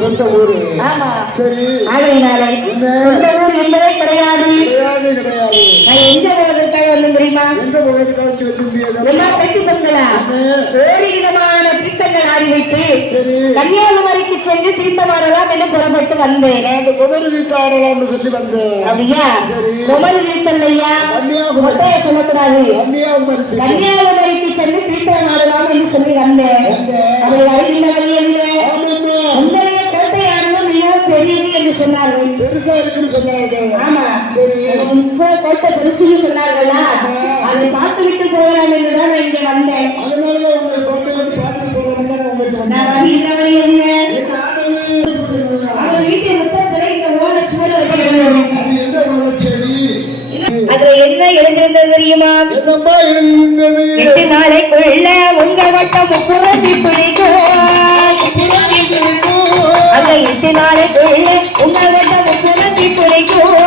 சொந்த ஊரு. ஆமா சரி. ஆகையினாலே சொந்த ஊர் என்பதே கிடையாது. நான் எங்க போவதற்காக வந்து தெரியுமா? எல்லாம் கட்டி சொன்னதா வேறு விதமான திட்டங்கள் ஆரம்பித்து கன்னியாகுமரிக்கு சென்று தீர்த்தமாடலாம் என்று புறப்பட்டு வந்தேன். குமரி தீர்த்தம் ஆடலாம் சொல்லி வந்தேன். அப்படியா? குமரி தீர்த்தம் ஐயா மொட்டைய சொல்லக்கூடாது. கன்னியாகுமரிக்கு சென்று தீர்த்தம் ஆடலாம் என்று சொல்லி வந்தேன். அதை அறிந்த வழி என்ன? உண்மையே கோட்டையானது மிகவும் பெரியது என்று சொன்னார்கள். பெருசா இருக்குன்னு சொன்னார்கள். ஆமா சரி. கோட்டை பெருசுன்னு சொன்னார்களா? அதை பார்த்து விட்டு போகலாம் என்றுதான் நான் இங்க வந்தேன். அதனால உங்களை கோட்டை வந்து பார்த்து போகலாம். நான் அறிந்த வழி என்ன? அவர் வீட்டை முத்தத்தில் இந்த ஓலைச்சுவடு வைக்கிறது. அது எந்த ஓலைச்சுவடி? அதுல என்ன எழுந்திருந்தது தெரியுமா? 8 நாளைக்குள்ள உங்க வட்டம் புரட்டி பிடிக்கும். அந்த 8 நாளைக்குள்ள உங்க வட்டம் புரட்டி பிடிக்கும்.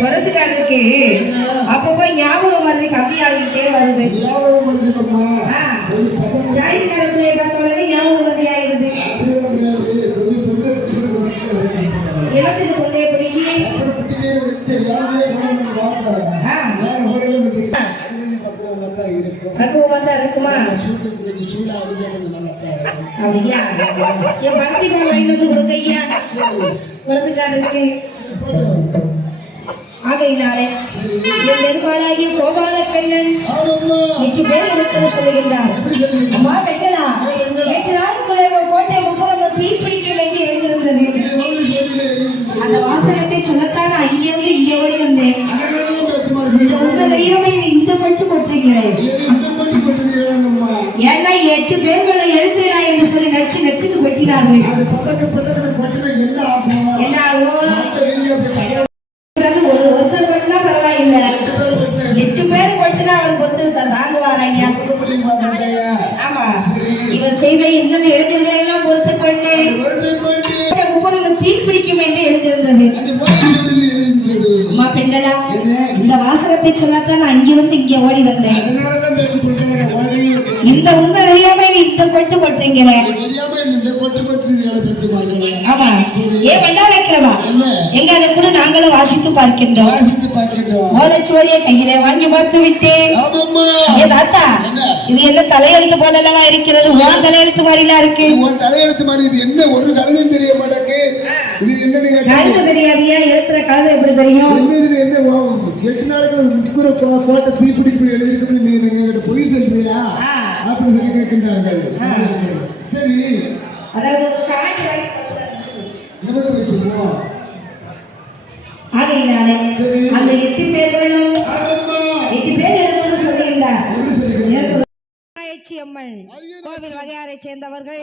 குரத்துக்காரருக்கு அப்பப்போ ஞாபகம் வருது, கம்மியாகிட்டே வருது. சாய்க்காரர்களை பார்த்தோடனே ஞாபகம் வருது ஆயிருது. இலத்துக்கு கொண்டே பிடிக்கி பக்குவமா தான் இருக்குமா? அப்படியா? என் பக்தி மேல வந்து கொடுங்க ஐயா குழந்தைக்காரருக்கு. ஆகையினாலே என் பெருமாளாகி கோபாலக்கண்ணன் 8 பேர் எடுத்து சொல்லுகின்றார். அம்மா வெங்கடா, 8 நாளுக்குள்ளே கோட்டை முப்புறம் தீப்பிடிக்க வேண்டி எழுந்திருந்தது. அந்த வாசகத்தை சொல்லத்தான் அங்கிருந்து இங்கே ஓடி வந்தேன். உங்க தெய்வமை இந்த கொட்டு கொட்டுறீங்களே, ஏன்னா 8 பேர்களை எழுத்துடா என்று சொல்லி நச்சு நச்சுன்னு கொட்டினார்கள். என்ன ஆகும்? ஒருத்தர் கொட்டினா பரவாயில்லை, 8 பேர் கொட்டினா அவர் பொறுத்திருக்கார் வாங்குவார் ஐயா. ஆமா, இவர் செய்த இன்னும் எழுதுகளை எல்லாம் பொறுத்து கொண்டு தீப்பிடிக்கும் என்று எழுதியிருந்தது. அம்மா பெண்களா, இந்த வாசகத்தை சொல்லத்தான் நான் அங்கிருந்து இங்கே ஓடி வந்தேன். இந்த உண்மை அறியாம இந்த கொட்டு கொட்டுறீங்க. ஆமா, ஏன் வேண்டா வைக்கிறவா எங்க அதை கூட நாங்களும் வாசித்து பார்க்கின்றோம். ஓலைச்சுவடியை கையிலே வாங்கி பார்த்து விட்டேன். ஏ தாத்தா, இது என்ன தலையெழுத்து போலவா இருக்கிறது? உன் தலையெழுத்து மாதிரிலாம் இருக்கு. தலையெழுத்து மாதிரி இது என்ன? ஒரு கழுதும் தெரிய மாட்டேங்க. இது என்ன கழுது தெரியாதியா? எழுத்துற கழுது எப்படி தெரியும்? என்ன 8 நாளுக்கு முக்குற கோட்டை தீப்பிடிப்பு எழுதிருக்கு நீங்க பொய் சொல்றீங்களா அப்படின்னு சொல்லி கேட்கின்றார்கள். சரி, அதாவது ஆகையினாலே அந்த 8 பேர்களும் 8 பேர் எழுதுன்னு சொல்லுகின்றார். அம்மன் கோவில் வகையாரை சேர்ந்தவர்கள்.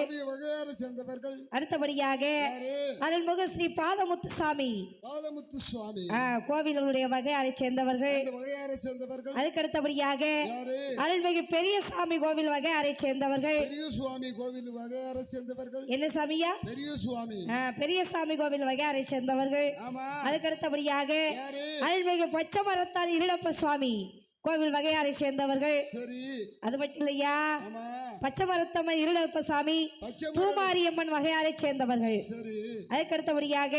அடுத்தபடியாக அருள்முக ஸ்ரீ பாதமுத்து சாமி கோவிலுடைய வகையாரை சேர்ந்தவர்கள். அதுக்கு அடுத்தபடியாக அருள்மிகு பெரிய சாமி கோவில் வகையாரை சேர்ந்தவர்கள். என்ன சாமியா? பெரிய சாமி கோவில் வகையாரை சேர்ந்தவர்கள். அதுக்கு அடுத்தபடியாக அருள்மிகு பச்சைமரத்தான் இருளப்ப சுவாமி கோவில் வகையாரை சேர்ந்தவர்கள். அது மட்டும் இல்லையா, பச்சைமரத்தம்மன் இருளப்ப சாமி பூமாரியம்மன் வகையாரை சேர்ந்தவர்கள். அதுக்கு அடுத்தபடியாக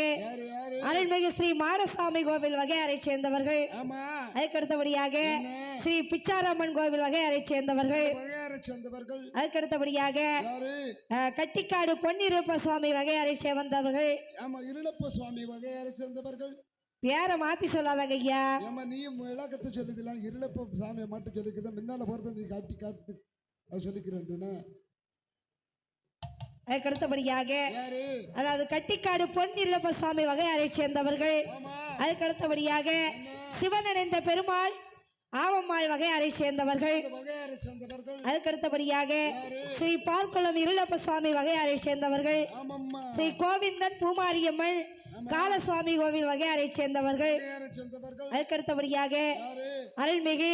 அருள்மிகு ஸ்ரீ மாடசாமி கோவில் வகையாரை சேர்ந்தவர்கள். அதுக்கு அடுத்தபடியாக ஸ்ரீ பிச்சாரம்மன் கோவில் வகையாரை சேர்ந்தவர்கள். அதுக்கு அடுத்தபடியாக கட்டிக்காடு பொன்னிருப்ப சுவாமி வகையாரை சேர்ந்தவர்கள். பேரை மாத்தி சொல்லாதாங்க ஐயா. நீ விளக்கத்தை சொல்லிக்கலாம், இருளப்ப சாமியை மட்டும் சொல்லிக்கிறத முன்னால போறத நீ காட்டி காட்டு சொல்லிக்கிறேன். அதுக்கு அடுத்தபடியாக அதாவது கட்டிக்காடு பொன்னிருப்ப சாமி வகையாரை சேர்ந்தவர்கள். அதுக்கு அடுத்தபடியாக சிவனடைந்த பெருமாள் ஆவம்மாள் வகையாரை சேர்ந்தவர்கள். அதுக்கு அடுத்தபடியாக ஸ்ரீ பார்க்குளம் இருளப்ப சுவாமி வகையாரை சேர்ந்தவர்கள். ஸ்ரீ கோவிந்தன் பூமாரியம்மன் காலசுவாமி கோவில் வகையாரை சேர்ந்தவர்கள். அதுக்கு அடுத்தபடியாக அருள்மிகு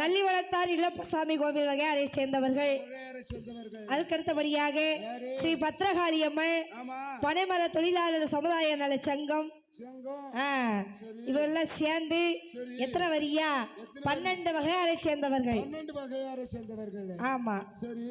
நல்லிவளத்தார் இளப்பசாமி கோவில் வகையாரை சேர்ந்தவர்கள். அதுக்கு அடுத்தபடியாக ஸ்ரீ பத்ரகாளியம்மன் பனைமர தொழிலாளர் சமுதாய நல சங்கம் இவெல்லாம் சேர்ந்து எத்தனை வரியா 12 வகையாரை சேர்ந்தவர்கள். 12 வகையாரை சேர்ந்தவர்கள். ஆமா சரி.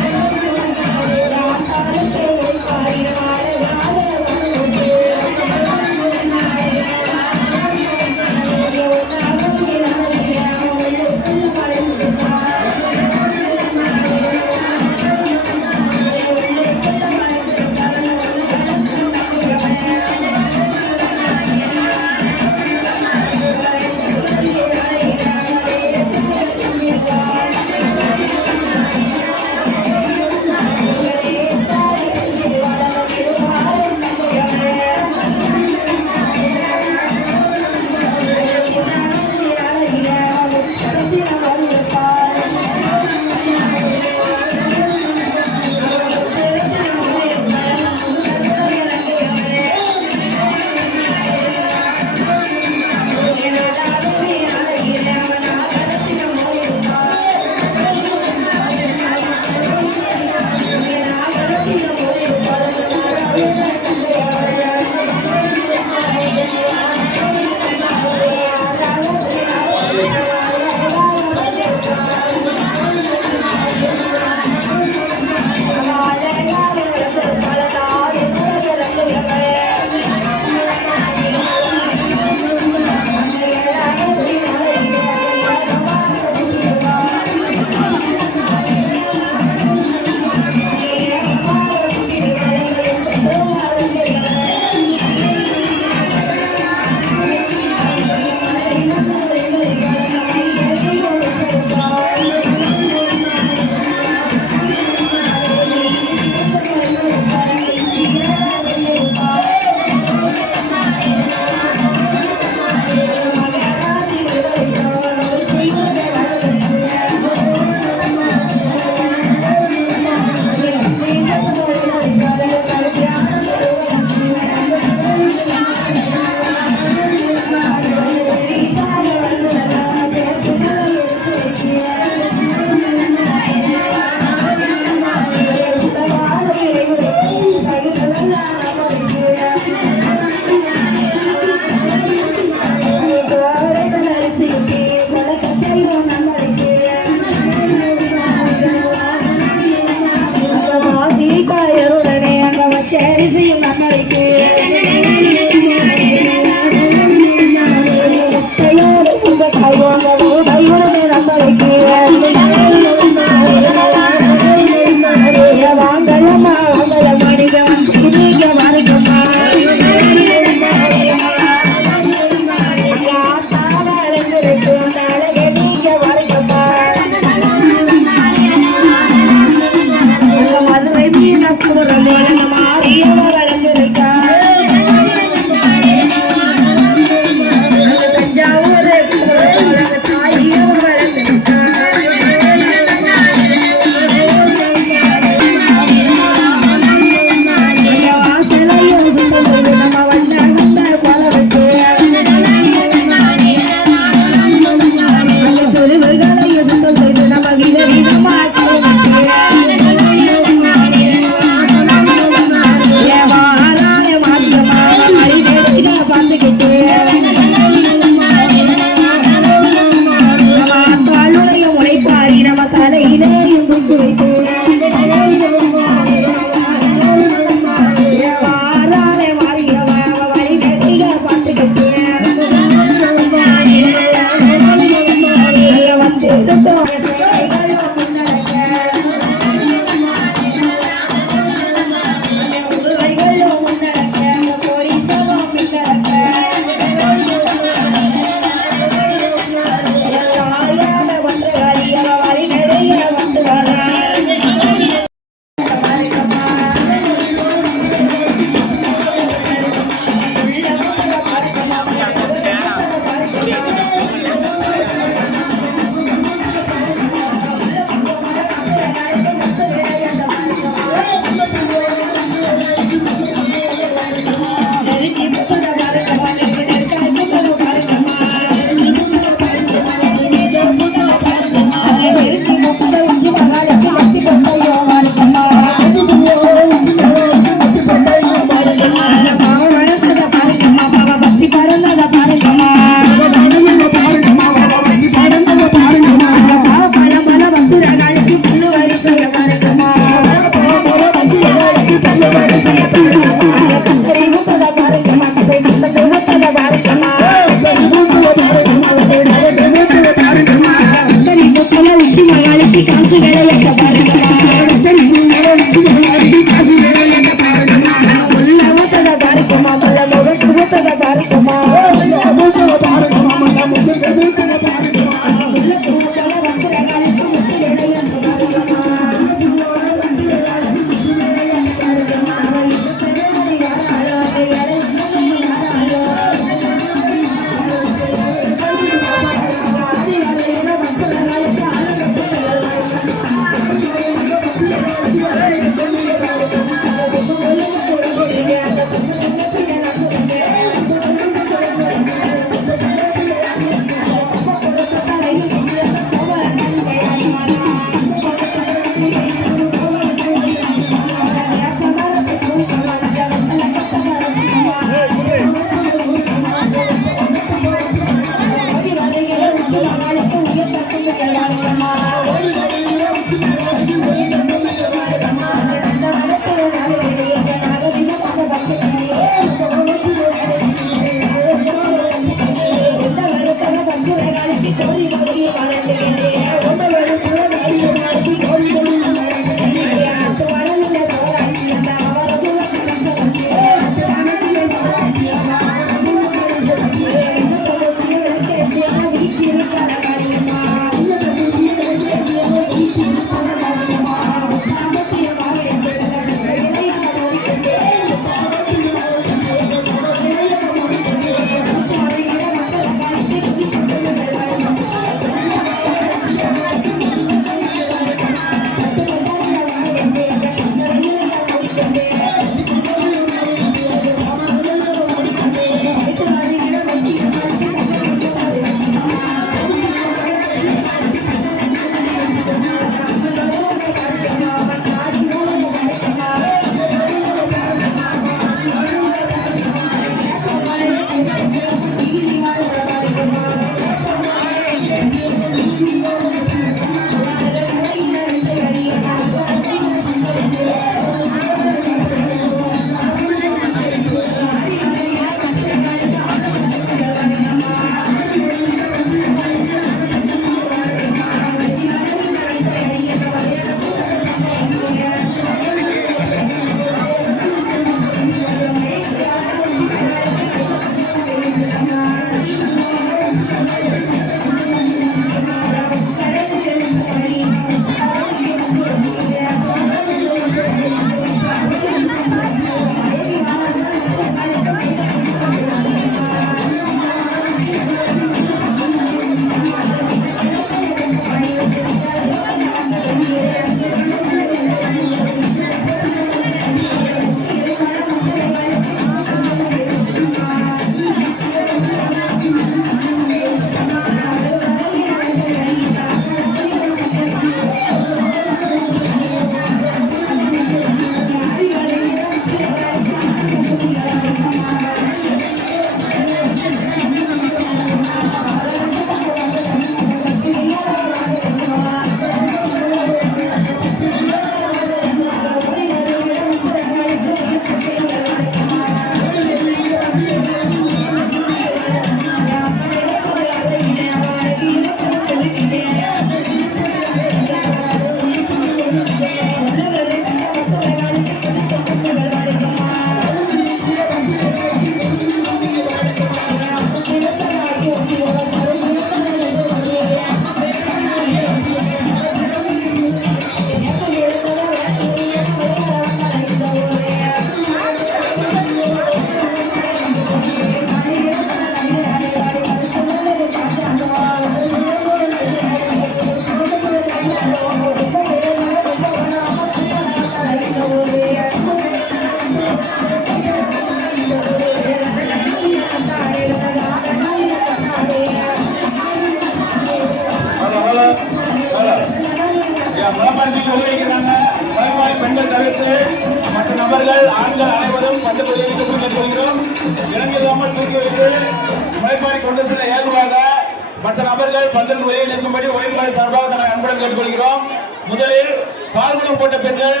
மற்ற நபர்கள் பந்தலுக்கு வெளியே நிற்கும்படி ஒளிமுறை சார்பாக தன்னை அன்புடன் கேட்டுக்கொள்கிறோம். முதலில் பால்குடம் போட்ட பெண்கள்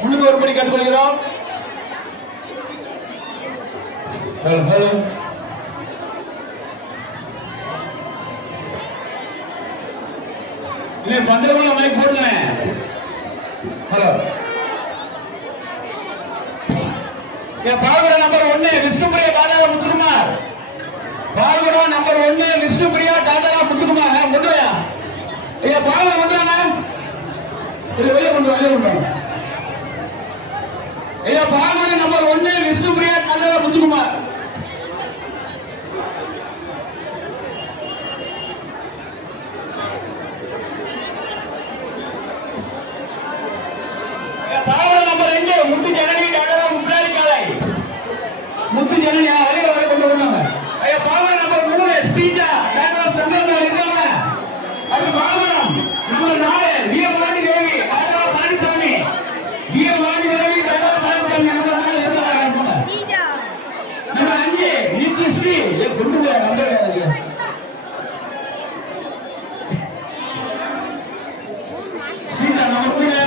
முன்னுக்கு வரும்படி கேட்டுக்கொள்கிறோம். பந்தலுக்குள்ள மைக் போடுங்க. ஹலோ, பால்குடம் நம்பர் 1 விஷ்ணுபிரியா டாடா முத்துக்குமார். பால்குடம் நம்பர் 1 விஷ்ணுபிரியா டாடா முத்துக்குமார். கொண்டுயா ஐயா, பால்குடம் கொண்டாங்க. வெளியே கொண்டு வாங்க. ஐயா, பால்குடம் நம்பர் 1 விஷ்ணுபிரியா டாடா முத்துக்குமார். பால்குடம் நம்பர் 2 முத்து ஜனனி டாடா முன்னாடி காலை. முத்து ஜனனி வெளியே வரை கொண்டு வந்தாங்க. ஐயா, பால்குடம் நம்பர் 3 ஸ்ரீஜா டாடா சங்கர் இருக்காங்க. அது பால்குடம் நம்பர் 4 வீரவாணி தேவி டாடா பழனிசாமி. வீரவாணி தேவி டாடா பழனிசாமி நம்பர் 4 இருக்காங்க. நம்பர் 5 நித்யஸ்ரீ கொண்டு போய் number Sreeja number 3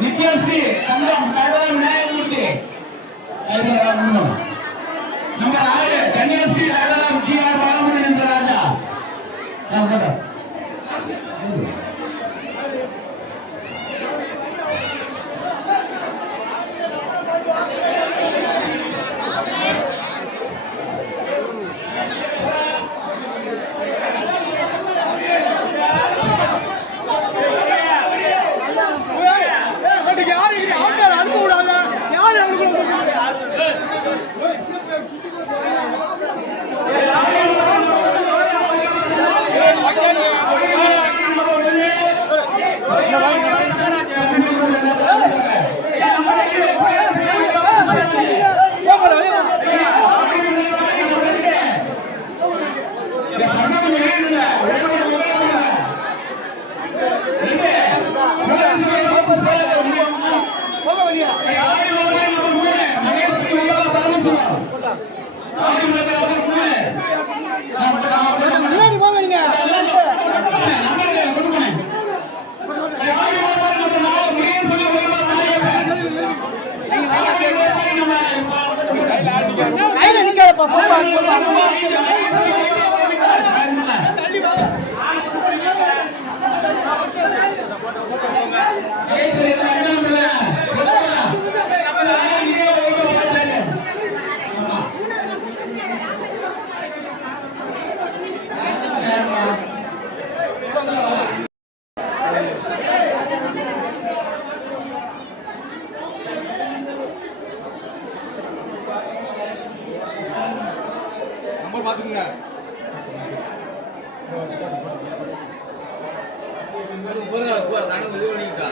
Nithyasri Thangam doctor Nayagamoorthy. Number 6 Kanniyasri doctor G R. Balamurugan என்ற ராஜா. பாத்துங்க. ஒரு தான வெளிய ஓடிட்டா.